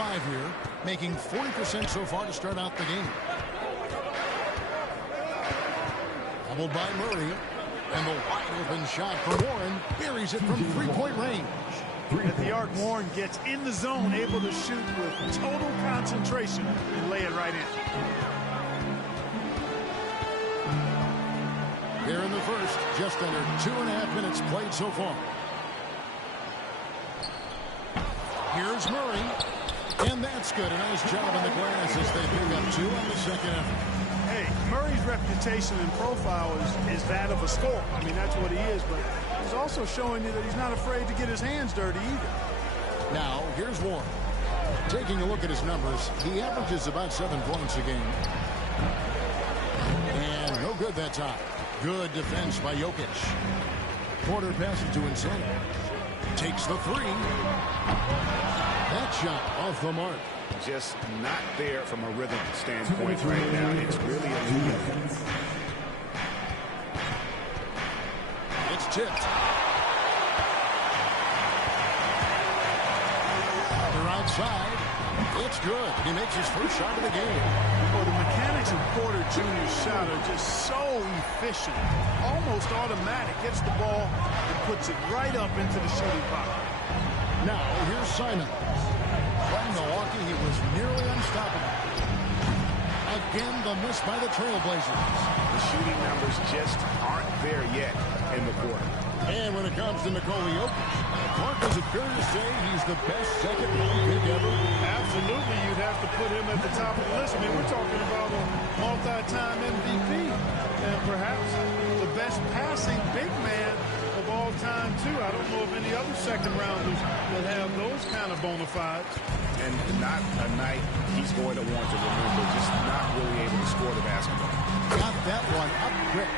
5 here, making 40% so far to start out the game. Doubled by Murray. And the wide open shot from Warren buries it from three-point range. At the arc, Warren gets in the zone, able to shoot with total concentration and lay it right in. Here in the first, just under 2.5 minutes played so far. Here's Murray. And that's good. A nice job on the glass as they pick up 2 on the second effort. Hey, Murray's reputation and profile is that of a scorer. I mean, that's what he is, but he's also showing you that he's not afraid to get his hands dirty either. Now, here's Warren. Taking a look at his numbers, he averages about 7 points a game. And no good that time. Good defense by Jokic. Porter passes to Insanity. Takes the 3. That shot off the mark. Just not there from a rhythm standpoint right now. It's really a lead. It's tipped. They're outside. It's good. He makes his first shot of the game. Well, the mechanics of Porter Jr.'s shot are just so efficient. Almost automatic. Gets the ball and puts it right up into the shooting pocket. Now, here's Simon. From Milwaukee, he was nearly unstoppable. Again, the miss by the Trailblazers. The shooting numbers just aren't there yet in the quarter. And when it comes to Nikola Jokic, Clark, is it fair to say he's the best second-round pick ever? Absolutely, you'd have to put him at the top of the list. I mean, we're talking about a multi-time MVP and perhaps the best passing big man of all time, too. I don't know of any other second-rounders that have those kind of bona fides. And not a night he's going to want to remember, just not really able to score the basketball. Got that one up quick.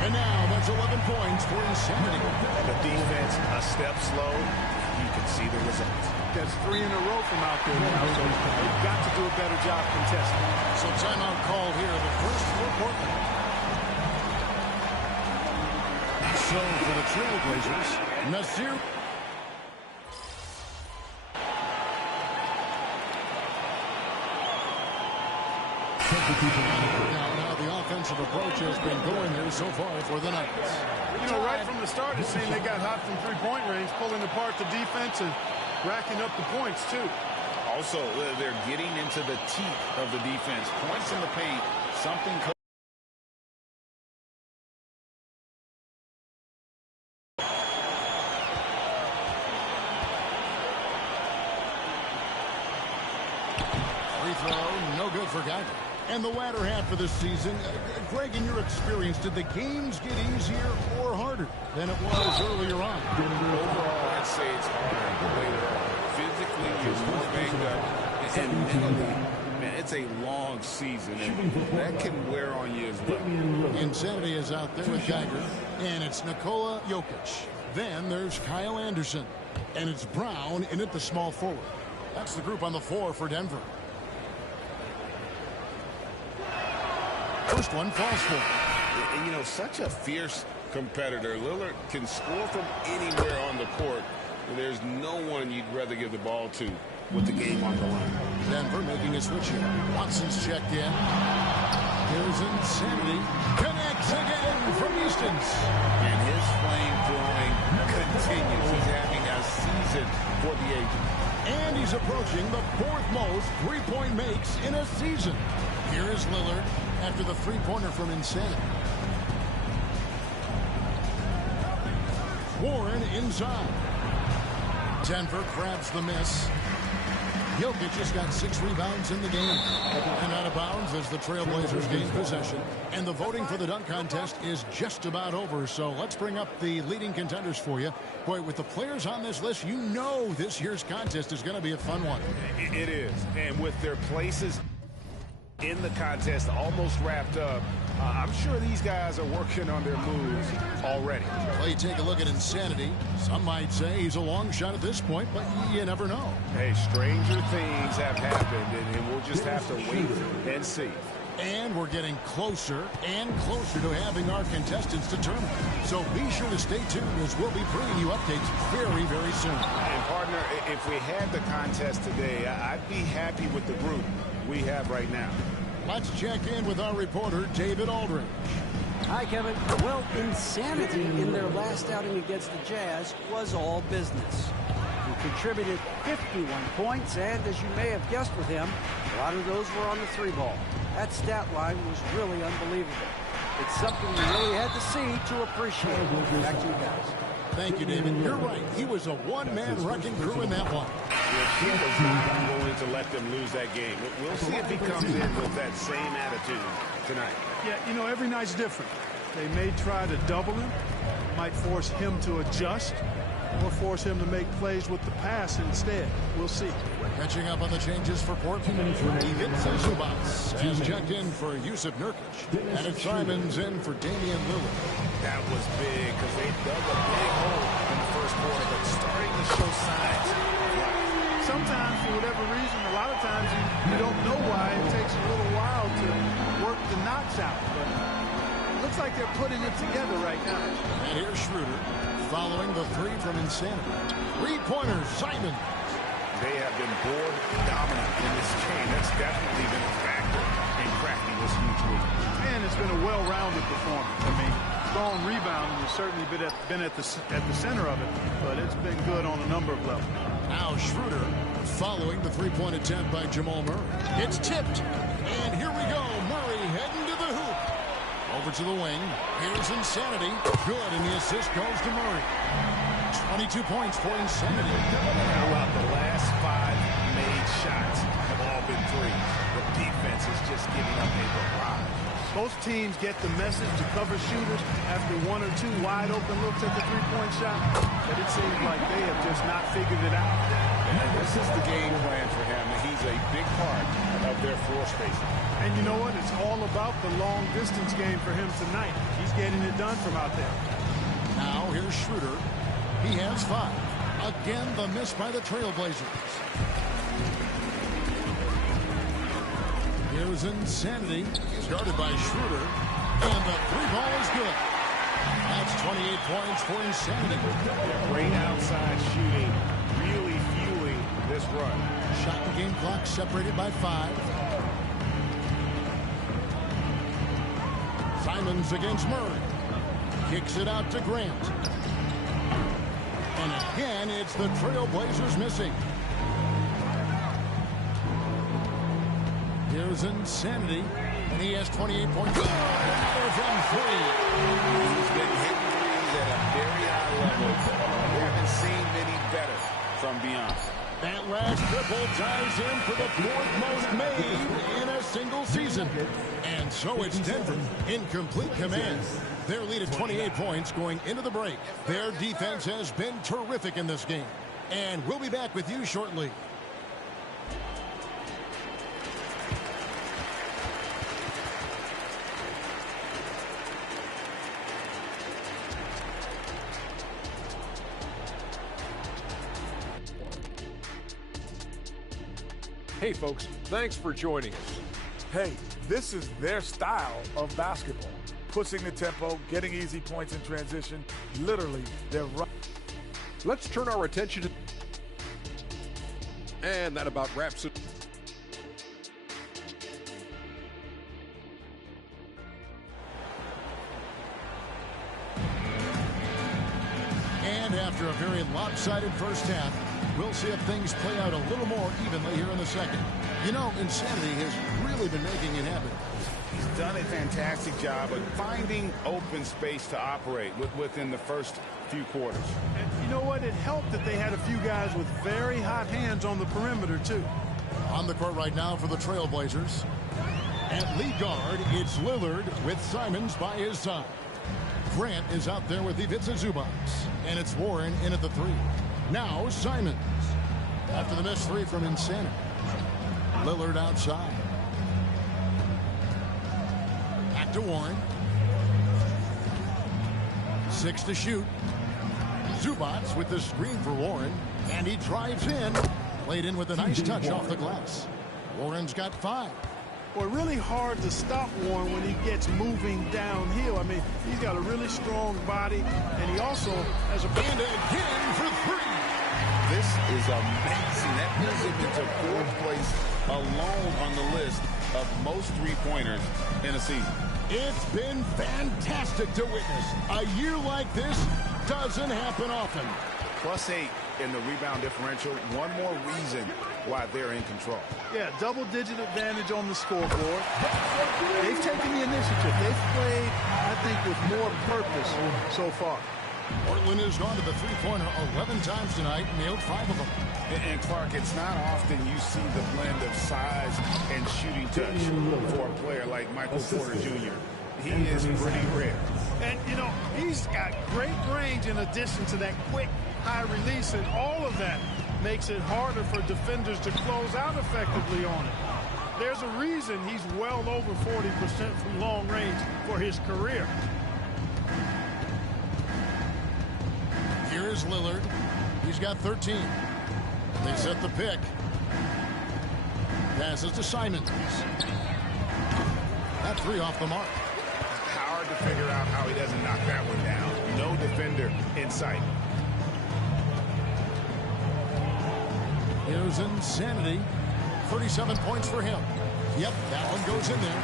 And now that's 11 points for Insanity. The defense a step slow. You can see the results. That's 3 in a row from out there now, so they've got to do a better job contesting. So timeout called here, the first for Portland. So for the Trailblazers, Nasir. Now the offensive approach has been going here so far for the Nuggets. You know, right from the start, it seemed they got hot from three-point range, pulling apart the defense and racking up the points, too. Also, they're getting into the teeth of the defense. Points in the paint, something. Free throw, no good for Geiger. And the latter half of the season, Greg, in your experience, did the games get easier or harder than it was earlier on? Overall, I'd say it's harder. Physically, you're more banged up. And mentally, man, it's a long season, and that can wear on you as well. Insanity is out there with Geiger, and it's Nikola Jokic. Then there's Kyle Anderson, and it's Brown in at the small forward. That's the group on the floor for Denver. First one falls for him. And, you know, such a fierce competitor. Lillard can score from anywhere on the court. And there's no one you'd rather give the ball to with the game on the line. Denver making a switch here. Watson's checked in. Here's Insanity. Connects again from Easton's. And his flame throwing continues. He's having a season for the Agent. And he's approaching the 4th most three-point makes in a season. Here is Lillard after the three-pointer from Insanity. Warren inside. Denver grabs the miss. Jokic just got 6 rebounds in the game. And out of bounds as the Trailblazers gain possession. And the voting for the dunk contest is just about over. So let's bring up the leading contenders for you. Boy, with the players on this list, you know this year's contest is going to be a fun one. It is. And with their places in the contest almost wrapped up, I'm sure these guys are working on their moves already. Well, you take a look at Insanity. Some might say he's a long shot at this point, but you never know. Hey, stranger things have happened, and we'll just have to wait and see. And we're getting closer and closer to having our contestants determined. So be sure to stay tuned as we'll be bringing you updates very, very soon. And partner, Partner, if we had the contest today, I'd be happy with the group we have right now. Let's check in with our reporter, David Aldridge. Hi, Kevin. Well, insanity in their last outing against the Jazz was all business. He contributed 51 points, and as you may have guessed with him, a lot of those were on the three ball. That stat line was really unbelievable. It's something you really had to see to appreciate. Back to you guys. Thank you, David. You're right. He was a one-man wrecking crew in that one. He was not going to let them lose that game. We'll see if he comes in with that same attitude tonight. Yeah, you know, every night's different. They may try to double him, might force him to adjust, or force him to make plays with the pass instead. We'll see. Catching up on the changes for Portland. Ivica Zubac has checked in for Jusuf Nurkic. And it's Simons in for Damian Lillard. That was big because they dug a big hole in the first quarter, but starting to show signs. Sometimes, for whatever reason, a lot of times you don't know why. It takes a little while to work the knots out. But it looks like they're putting it together right now. And here's Schroeder following the three from Insanity. Three-pointers, Simons. They have been board dominant in this game. That's definitely been a factor in cracking this huge lead. And it's been a well-rounded performance. I mean, strong rebounding has certainly been at the center of it, but it's been good on a number of levels. Now Schroeder following the three-point attempt by Jamal Murray. It's tipped. And here we go. Murray heading to the hoop. Over to the wing. Here's Insanity. Good, and the assist goes to Murray. 22 points for Insanity. How about the last 5 made shots have all been threes? The defense is just giving up a barrage. Most teams get the message to cover shooters after 1 or 2 wide open looks at the three-point shot, but it seems like they have just not figured it out. And this is the game plan for him. He's a big part of their floor spacing. And you know what? It's all about the long-distance game for him tonight. He's getting it done from out there. Now here's Schroeder. He has 5. Again, the miss by the Trailblazers. Here's Insanity, started by Schroeder, and the three ball is good. That's 28 points for Insanity. Great outside shooting, really fueling this run. Shot and game clock separated by 5. Simons against Murray. Kicks it out to Grant. And again, it's the Trailblazers missing. Here's Insanity, and he has 28 points. Another from 3. He's been hitting threes at a very high level. We haven't seen many better from beyond. That last triple ties him for the 4th most made in a single season. And so it's Denver in complete command. Their lead at 28 points going into the break. Their defense has been terrific in this game. And we'll be back with you shortly. Hey folks, thanks for joining us. Hey, this is their style of basketball. Pushing the tempo, getting easy points in transition. Literally, they're right. Let's turn our attention to... And that about wraps it. And after a very lopsided first half, we'll see if things play out a little more evenly here in the second. You know, Insanity has really been making it happen. He's done a fantastic job of finding open space to operate within the first few quarters. And you know what? It helped that they had a few guys with very hot hands on the perimeter, too. On the court right now for the Trailblazers. At lead guard, it's Lillard with Simons by his side. Grant is out there with Ivica Zubac. And it's Warren in at the 3. Now Simons. After the missed 3 from Insanity. Lillard outside. Back to Warren. 6 to shoot. Zubac with the screen for Warren. And he drives in. Played in with a nice touch off the glass. Warren's got 5. Well, really hard to stop Warren when he gets moving downhill. I mean, he's got a really strong body, and he also has a... And again for 3. This This is amazing. That moves him into 4th place alone on the list of most three-pointers in a season. It's been fantastic to witness. A year like this doesn't happen often. +8 in the rebound differential. One more reason why they're in control. Yeah, double-digit advantage on the scoreboard. They've taken the initiative. They've played, I think, with more purpose so far. Portland has gone to the three-pointer 11 times tonight, nailed 5 of them. And Clark, it's not often you see the blend of size and shooting touch for a player like Michael Porter Jr. He is pretty rare. And, you know, he's got great range in addition to that quick high release, and all of that makes it harder for defenders to close out effectively on it. There's a reason he's well over 40% from long range for his career. Here is Lillard. He's got 13. They set the pick. Passes to Simons. That 3 off the mark. Hard to figure out how he doesn't knock that one down. No defender in sight. Here's Insanity. 37 points for him. Yep, that one goes in there.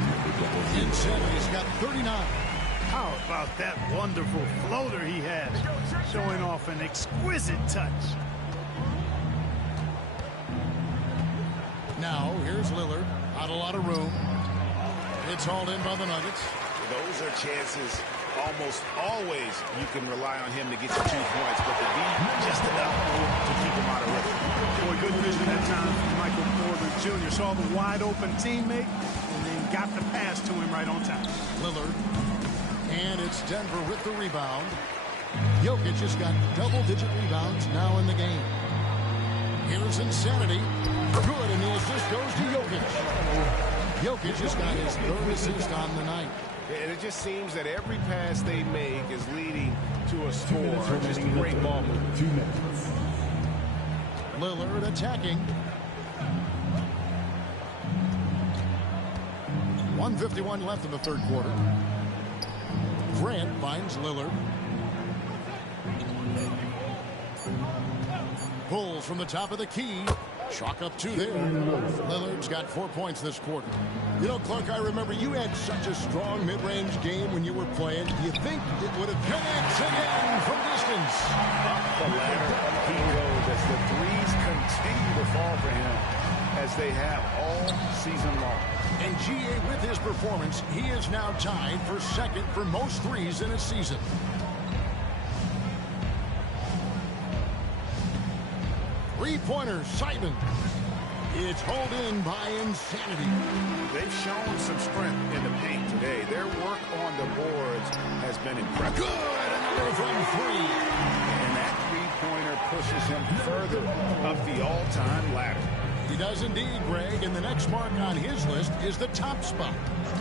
Insanity's got 39. How about that wonderful floater he has, showing off an exquisite touch. Now, here's Lillard. Not a lot of room. It's hauled in by the Nuggets. Those are chances almost always you can rely on him to get you 2 points, but the D just enough to keep him out of rhythm. Boy, good vision that time from Michael Porter Jr. Saw the wide-open teammate and then got the pass to him right on time. Lillard. And it's Denver with the rebound. Jokic has got double-digit rebounds now in the game. Here's Insanity. Good, and the assist goes to Jokic. Jokic has got his 3rd assist on the night. And it just seems that every pass they make is leading to a score. Just a great ball move. 2 minutes. Lillard attacking. 1:51 left in the 3rd quarter. Grant finds Lillard. Pulls from the top of the key. Chalk up 2 there. Lillard's got 4 points this quarter. You know, Clark, I remember you had such a strong mid-range game when you were playing. Do you think it would have connects again from distance? Up the ladder he goes as the threes continue to fall for him as they have all season long. And GA, with his performance, he is now tied for 2nd for most threes in a season. Three-pointer, Simon. It's hauled in by Insanity. They've shown some strength in the paint today. Their work on the boards has been impressive. Good, another from 3. And that three-pointer pushes him further up the all-time ladder. He does indeed, Greg, and the next mark on his list is the top spot.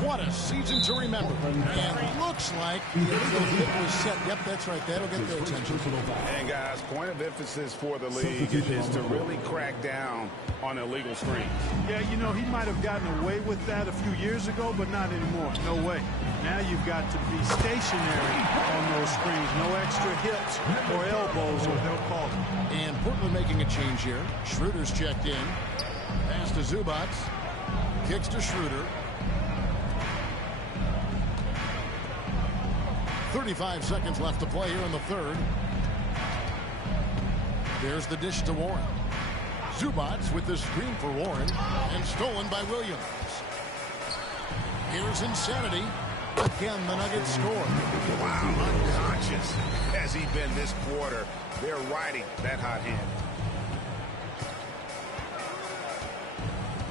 What a season to remember. And looks like the illegal hit was set. Yep, that's right. That'll get their attention. And guys, point of emphasis for the league is to really crack down on illegal screens. Yeah, you know, he might have gotten away with that a few years ago, but not anymore. No way. Now you've got to be stationary on those screens. No extra hips or elbows, or they'll call it. And Portland making a change here. Schroeder's checked in. Pass to Zubac. Kicks to Schroeder. 35 seconds left to play here in the 3rd. There's the dish to Warren. Zubac with the screen for Warren, and stolen by Williams. Here's Insanity. Again, the Nuggets score. Wow, unconscious has he been this quarter. They're riding that hot hand.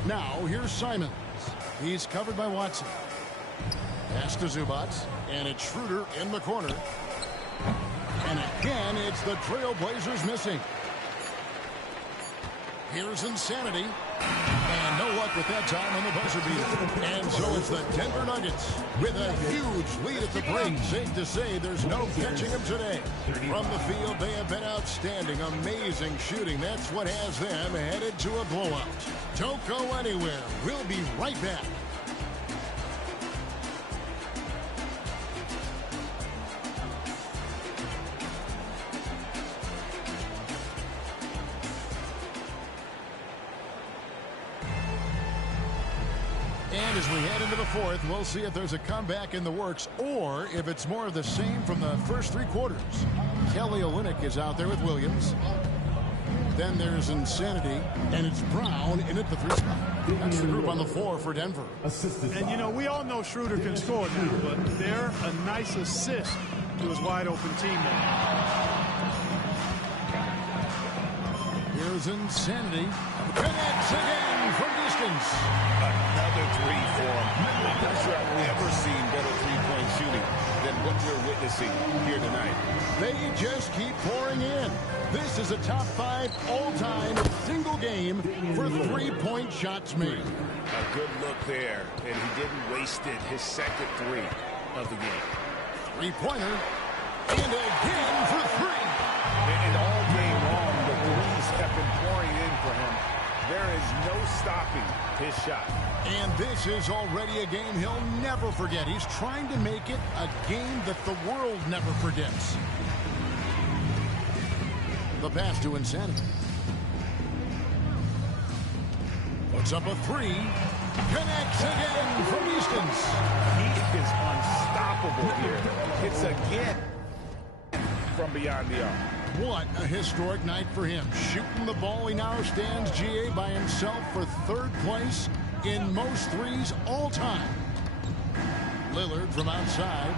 Now, here's Simons. He's covered by Watson. Pass to Zubac, and it's Schroeder in the corner. And again, it's the Trailblazers missing. Here's Insanity. And no luck with that time on the buzzer beater. And so it's the Denver Nuggets with a huge lead at the break. Safe to say there's no catching them today. From the field, they have been outstanding. Amazing shooting. That's what has them headed to a blowout. Don't go anywhere. We'll be right back. And as we head into the fourth, we'll see if there's a comeback in the works or if it's more of the same from the first three quarters. Kelly Olynyk is out there with Williams. Then there's Insanity, and it's Brown in at the three spot. That's the group on the floor for Denver. And, you know, we all know Schroeder can score now, but they're a nice assist to his wide-open teammate. Here's Insanity. Connects again from distance. Another three for him. I'm not sure I've ever seen better three-point shooting than what we're witnessing here tonight. They just keep pouring in. This is a top 5 all-time single game for three-point shots made. A good look there, and he didn't waste it. His second three of the game. Three-pointer, and again for three. And all game long, the threes have been pouring in for him. There is no stopping his shot. And this is already a game he'll never forget. He's trying to make it a game that the world never forgets. The pass to Insanity. Puts up a three. Connects again from distance. He is unstoppable here. It's again from beyond the arc. What a historic night for him. Shooting the ball, he now stands GA by himself for third place in most threes all time. Lillard from outside.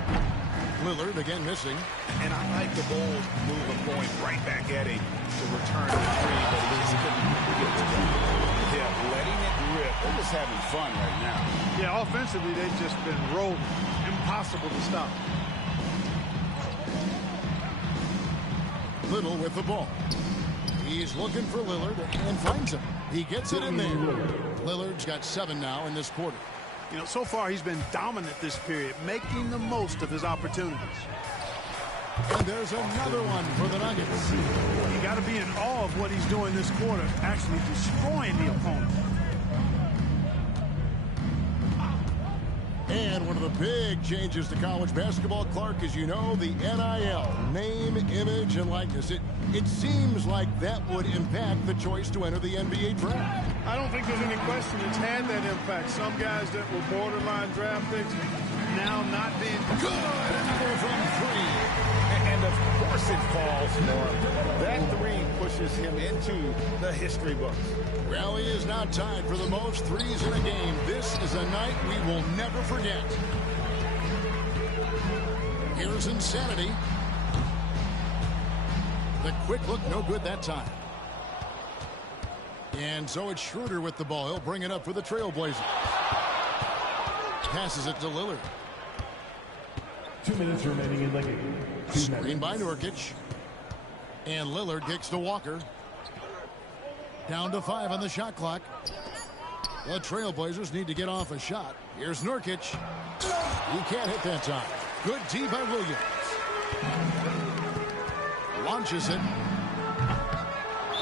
Lillard again missing. And I like the bold move of going right back at him to return the three, but he just couldn't get it together. Yeah, letting it rip. They're just having fun right now. Yeah, offensively, they've just been rolling. Impossible to stop. Little with the ball. He's looking for Lillard and finds him. He gets it in there. Lillard's got 7 now in this quarter. You know, so far he's been dominant this period, making the most of his opportunities. And there's another one for the Nuggets. You got to be in awe of what he's doing this quarter, actually destroying the opponent. And one of the big changes to college basketball, Clark, as you know, the NIL, name, image, and likeness. It seems like that would impact the choice to enter the NBA draft. I don't think there's any question it's had that impact. Some guys that were borderline draft picks now not being good. Another from three. And of course it falls for him. That three pushes him into the history books. Well, he is now tied for the most threes in a game. This is a night we will never forget. Here's Insanity. The quick look, no good that time. And so it's Schroeder with the ball. He'll bring it up for the Trailblazers. Passes it to Lillard. 2 minutes remaining in the game. Screen by Nurkic. And Lillard kicks to Walker. Down to 5 on the shot clock. The Trailblazers need to get off a shot. Here's Nurkic. He can't hit that time. Good D by Williams. Launches it.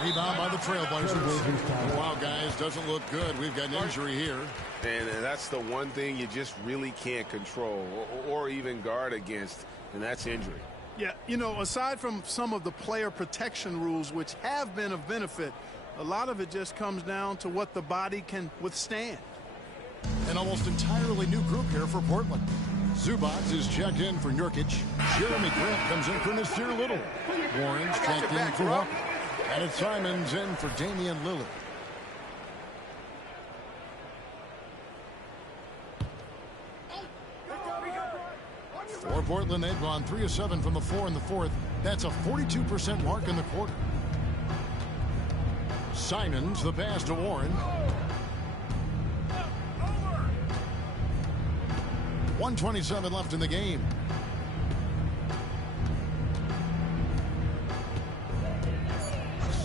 Rebound by the Trailblazers. Wow, guys, doesn't look good. We've got an injury here. And that's the one thing you just really can't control or even guard against, and that's injury. Yeah, you know, aside from some of the player protection rules, which have been of benefit, a lot of it just comes down to what the body can withstand. An almost entirely new group here for Portland. Zubac is checked in for Nurkic. Jeremy Grant comes in for Nasir Little. Warren's checked in for Walker. And it's Simons in for Damian Lillard. For Portland, they've gone 3 of 7 from the floor in the fourth. That's a 42% mark in the quarter. Simons, the pass to Warren. 1:27 left in the game.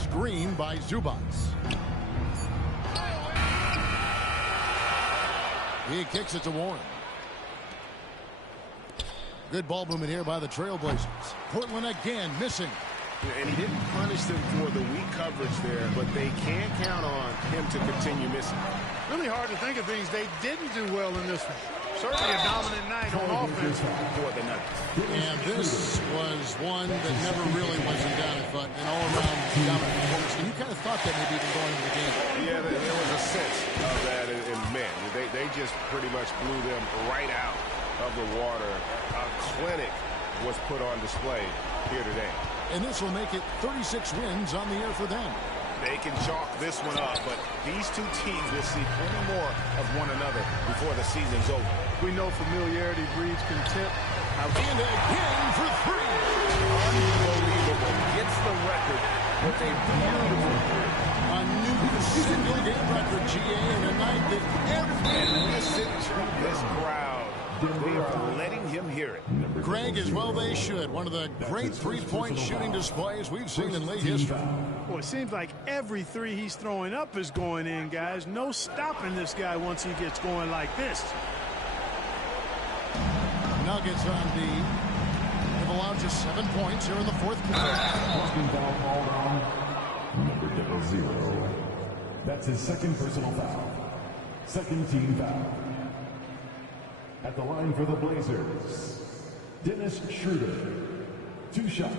Screen by Zubac. He kicks it to Warren. Good ball movement here by the Trailblazers. Portland again missing. And he didn't punish them for the weak coverage there, but they can't count on him to continue missing. Really hard to think of things they didn't do well in this one. Certainly a dominant night on offense for the Nuggets. And this was one that never really went down, I thought, an all-around dominant performance. And you kind of thought that maybe even going into the game. Yeah, there was a sense of that, and man, they just pretty much blew them right out of the water. A clinic was put on display here today. And this will make it 36 wins on the year for them. They can chalk this one up, but these two teams will see plenty more of one another before the season's over. We know familiarity breeds contempt. And again for three. Unbelievable. Gets the record with a beautiful three. A new single-game record, GA, in a night that And listen to this crowd. They are letting him hear it. Greg, as well they should. One of the great three-point shooting displays we've seen in late history. Well, it seems like every three he's throwing up is going in, guys. No stopping this guy once he gets going like this. Nuggets on D. They've allowed just 7 points here in the fourth quarter. Blocking foul called on number 0. That's his second personal foul. Second team foul. At the line for the Blazers, Dennis Schroeder. 2 shots.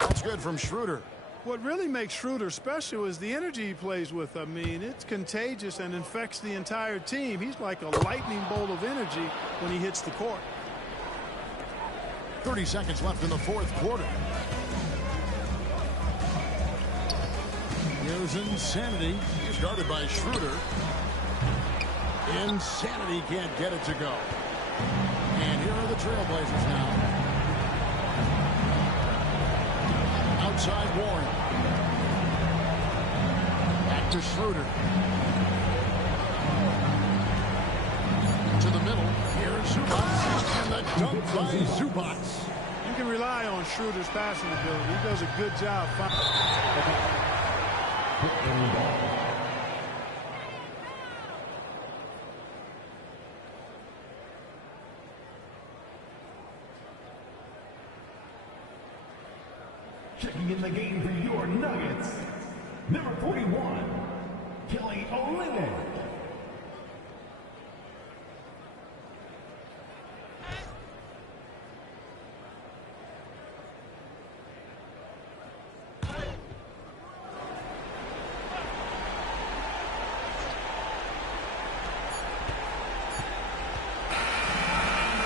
That's good from Schroeder. What really makes Schroeder special is the energy he plays with. I mean, it's contagious and infects the entire team. He's like a lightning bolt of energy when he hits the court. 30 seconds left in the fourth quarter. Here's Insanity. He's guarded by Schroeder. Insanity can't get it to go. And here are the Trailblazers now. Outside Warren. Back to Schroeder. To the middle. Here's Zubac. And the dunk by Zubac. You can rely on Schroeder's passing ability. He does a good job. Checking in the game for your Nuggets, number 41, Kelly Olynyk.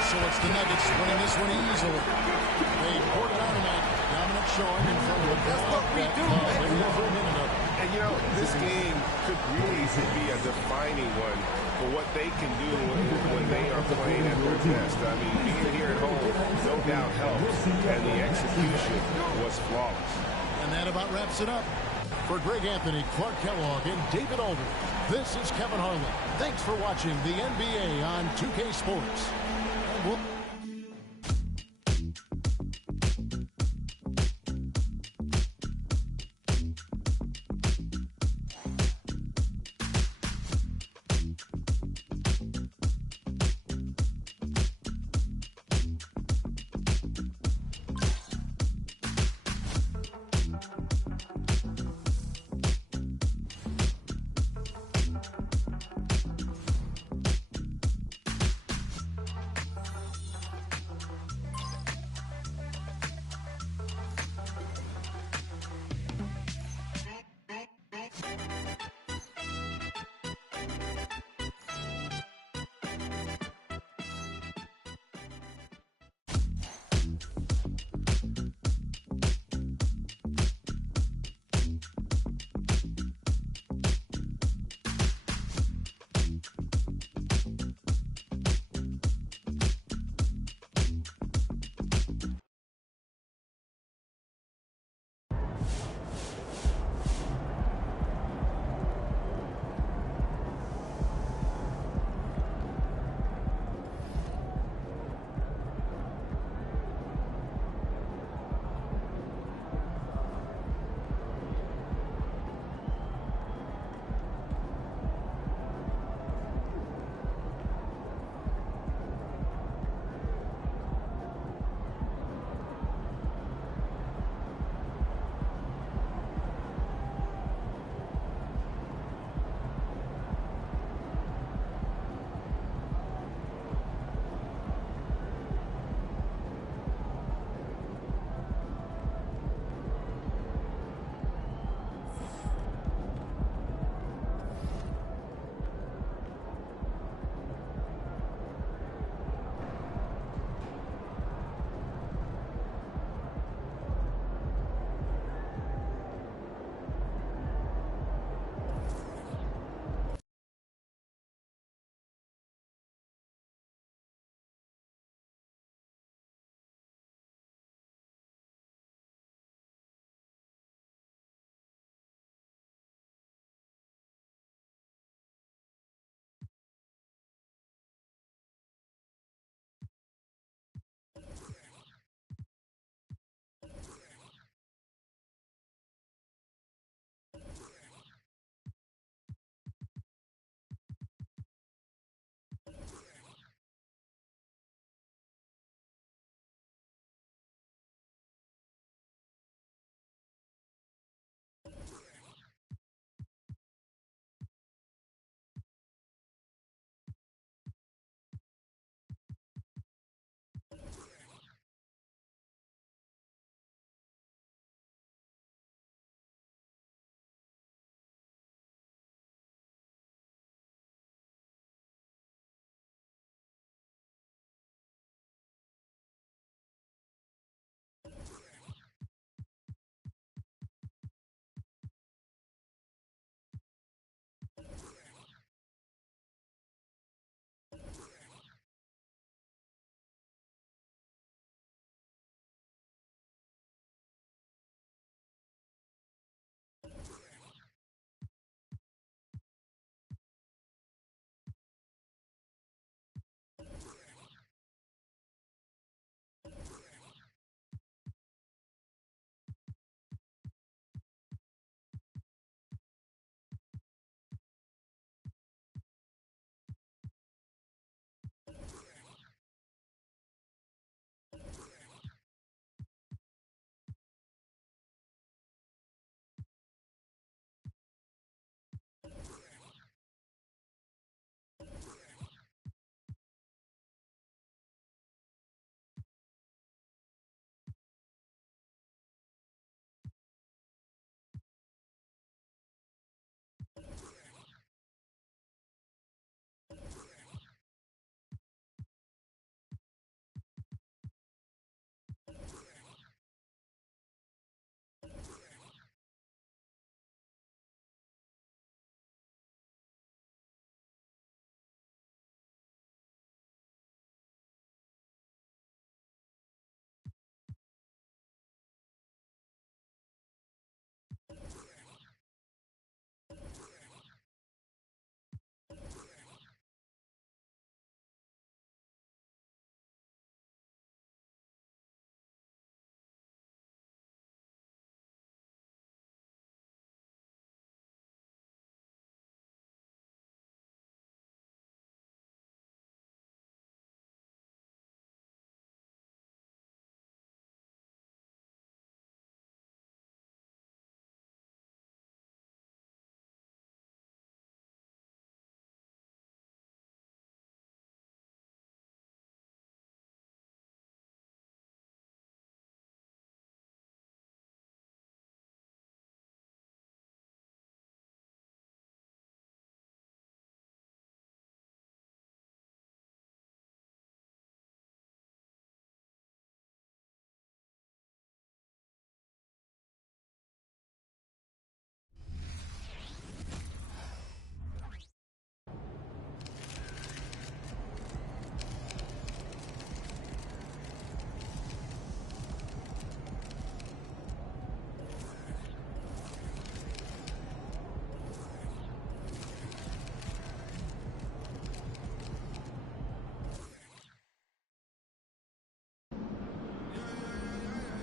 So it's the Nuggets winning this one easily. They poured it out tonight. Dominant showing in front of the crowd. They never a minute of it. And, you know, this game could really be a defining one for what they can do when they are playing at their best. I mean, being here at home no doubt helps, and the execution was flawless. And that about wraps it up. For Greg Anthony, Clark Kellogg, and David Aldridge, this is Kevin Harlan. Thanks for watching the NBA on 2K Sports. And we'll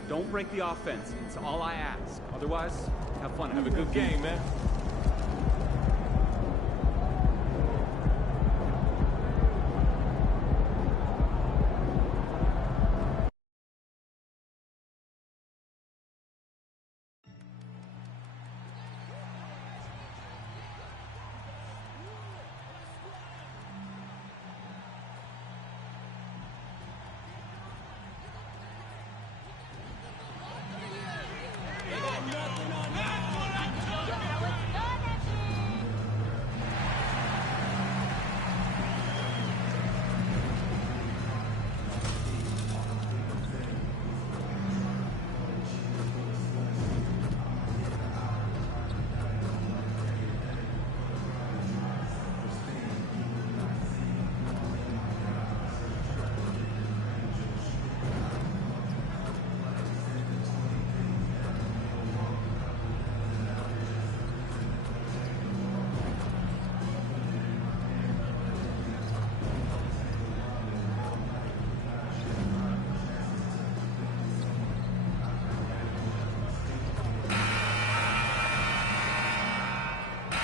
Don't break the offense. It's all I ask. Otherwise, have fun. Have a good game, man.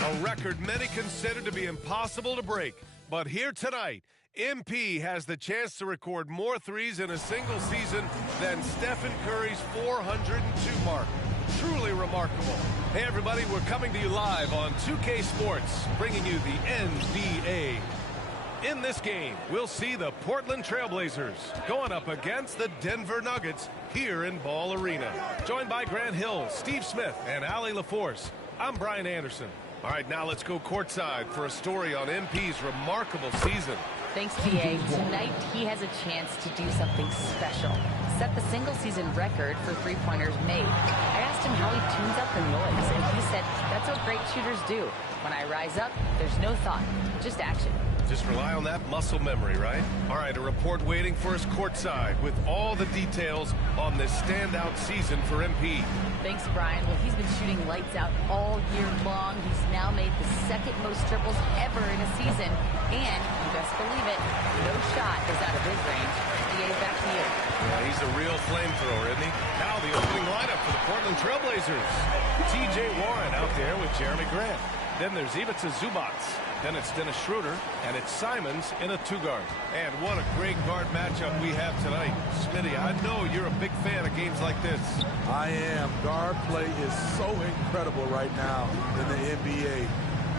A record many consider to be impossible to break. But here tonight, MP has the chance to record more threes in a single season than Stephen Curry's 402 mark. Truly remarkable. Hey everybody, we're coming to you live on 2K Sports, bringing you the NBA. In this game, we'll see the Portland Trailblazers going up against the Denver Nuggets here in Ball Arena. Joined by Grant Hill, Steve Smith, and Allie LaForce, I'm Brian Anderson. All right, now let's go courtside for a story on MP's remarkable season. Thanks, BA. Tonight, he has a chance to do something special. Set the single-season record for three-pointers made. I asked him how he tunes out the noise, and he said, that's what great shooters do. When I rise up, there's no thought, just action. Just rely on that muscle memory, right? All right, a report waiting for us courtside with all the details on this standout season for MP. Thanks, Brian. Well, he's been shooting lights out all year long. He's now made the second most triples ever in a season. And, you best believe it, no shot is out of his range. DA, back to you. Yeah, he's a real flamethrower, isn't he? Now the opening lineup for the Portland Trailblazers. T.J. Warren out there with Jeremy Grant. Then there's Ivica Zubac. Then it's Dennis Schroeder, and it's Simons in a two-guard. And what a great guard matchup we have tonight. Smitty, I know you're a big fan of games like this. I am. Guard play is so incredible right now in the NBA.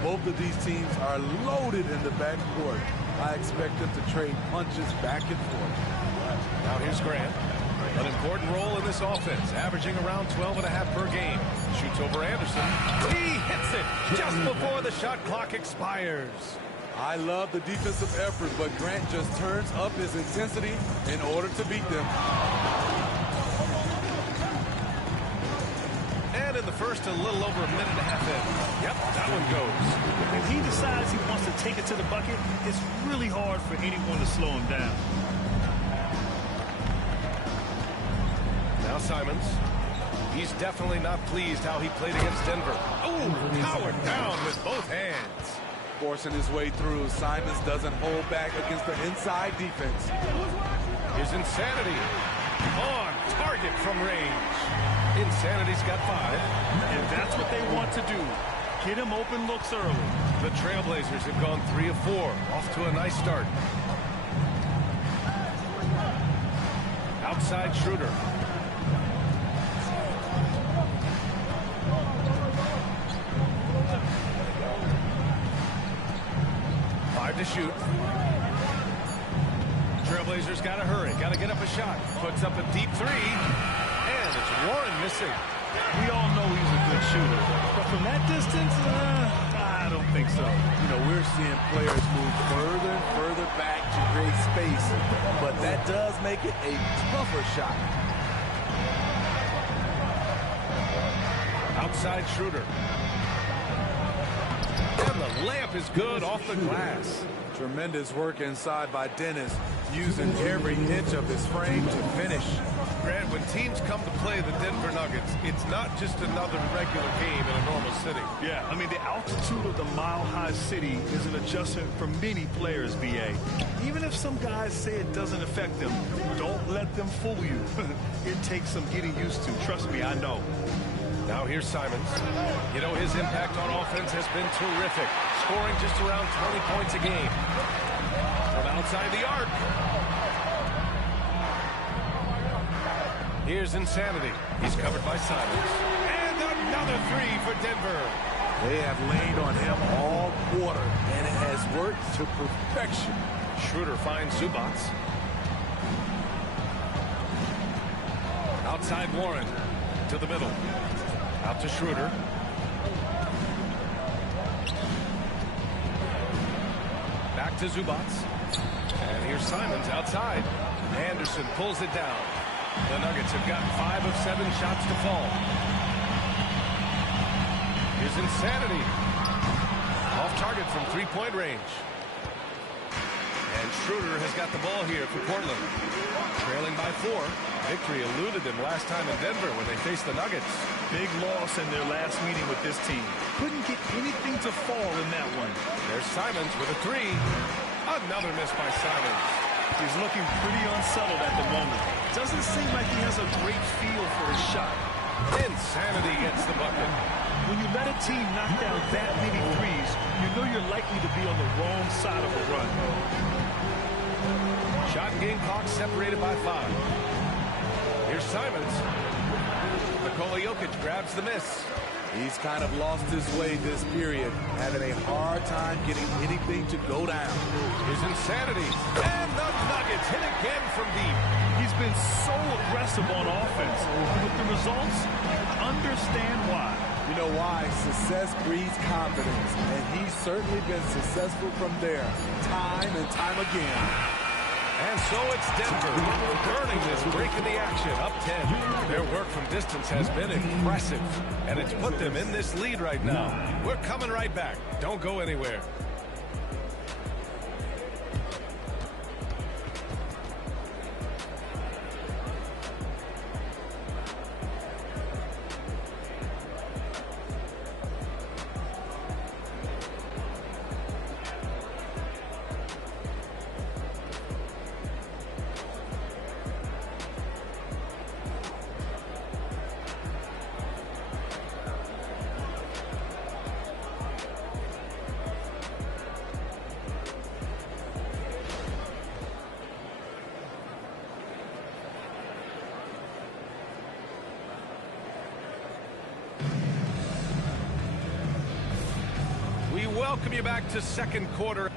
Both of these teams are loaded in the backcourt. I expect them to trade punches back and forth. Now here's Grant. An important role in this offense, averaging around 12.5 per game. Shoots over Anderson. He hits it just before the shot clock expires. I love the defensive effort, but Grant just turns up his intensity in order to beat them. And in the first, a little over a minute and a half in. Yep, that one goes. If he decides he wants to take it to the bucket, it's really hard for anyone to slow him down. Now Simons. He's definitely not pleased how he played against Denver. Ooh, powered down with both hands. Forcing his way through, Simons doesn't hold back against the inside defense. Here's Insanity. On target from range. Insanity's got 5. And that's what they want to do. Get him open looks early. The Trailblazers have gone 3 of 4. Off to a nice start. Outside Schroeder. To shoot. Trailblazers got to hurry. Got to get up a shot. Puts up a deep 3. And it's Warren missing. We all know he's a good shooter. But from that distance, I don't think so. You know, we're seeing players move further and further back to create space. But that does make it a tougher shot. Outside Schroeder. And the layup is good off the glass. Tremendous work inside by Dennis, using every inch of his frame to finish. Grant, when teams come to play the Denver Nuggets, it's not just another regular game in a normal city. Yeah, I mean, the altitude of the mile-high city is an adjustment for many players, BA. Even if some guys say it doesn't affect them, don't let them fool you. It takes some getting used to. Trust me, I know. Now here's Simons. You know, his impact on offense has been terrific, scoring just around 20 points a game. From outside the arc. Here's Insanity. He's covered by Simons. And another three for Denver. They have laid on him all quarter, and it has worked to perfection. Schroeder finds Zubats. Outside Warren. To the middle. Out to Schroeder. Back to Zubats. And here's Simons outside. Anderson pulls it down. The Nuggets have gotten 5 of 7 shots to fall. Here's Insanity. Off target from three-point range. And Schroeder has got the ball here for Portland. Trailing by 4. Victory eluded them last time in Denver when they faced the Nuggets. Big loss in their last meeting with this team. Couldn't get anything to fall in that one. There's Simons with a 3. Another miss by Simons. He's looking pretty unsettled at the moment. Doesn't seem like he has a great feel for his shot. Insanity gets the bucket. When you let a team knock down that many threes, you know you're likely to be on the wrong side of a run. Shot and game clock separated by 5. Here's Simons. Nikola Jokic grabs the miss. He's kind of lost his way this period, having a hard time getting anything to go down. Here's Insanity. And the Nuggets hit again from deep. He's been so aggressive on offense. With the results, understand why. You know why? Success breeds confidence, and he's certainly been successful from there, time and time again. And so it's Denver, burning this break in the action, up 10. Their work from distance has been impressive, and it's put them in this lead right now. We're coming right back. Don't go anywhere. Welcome you back to second quarter.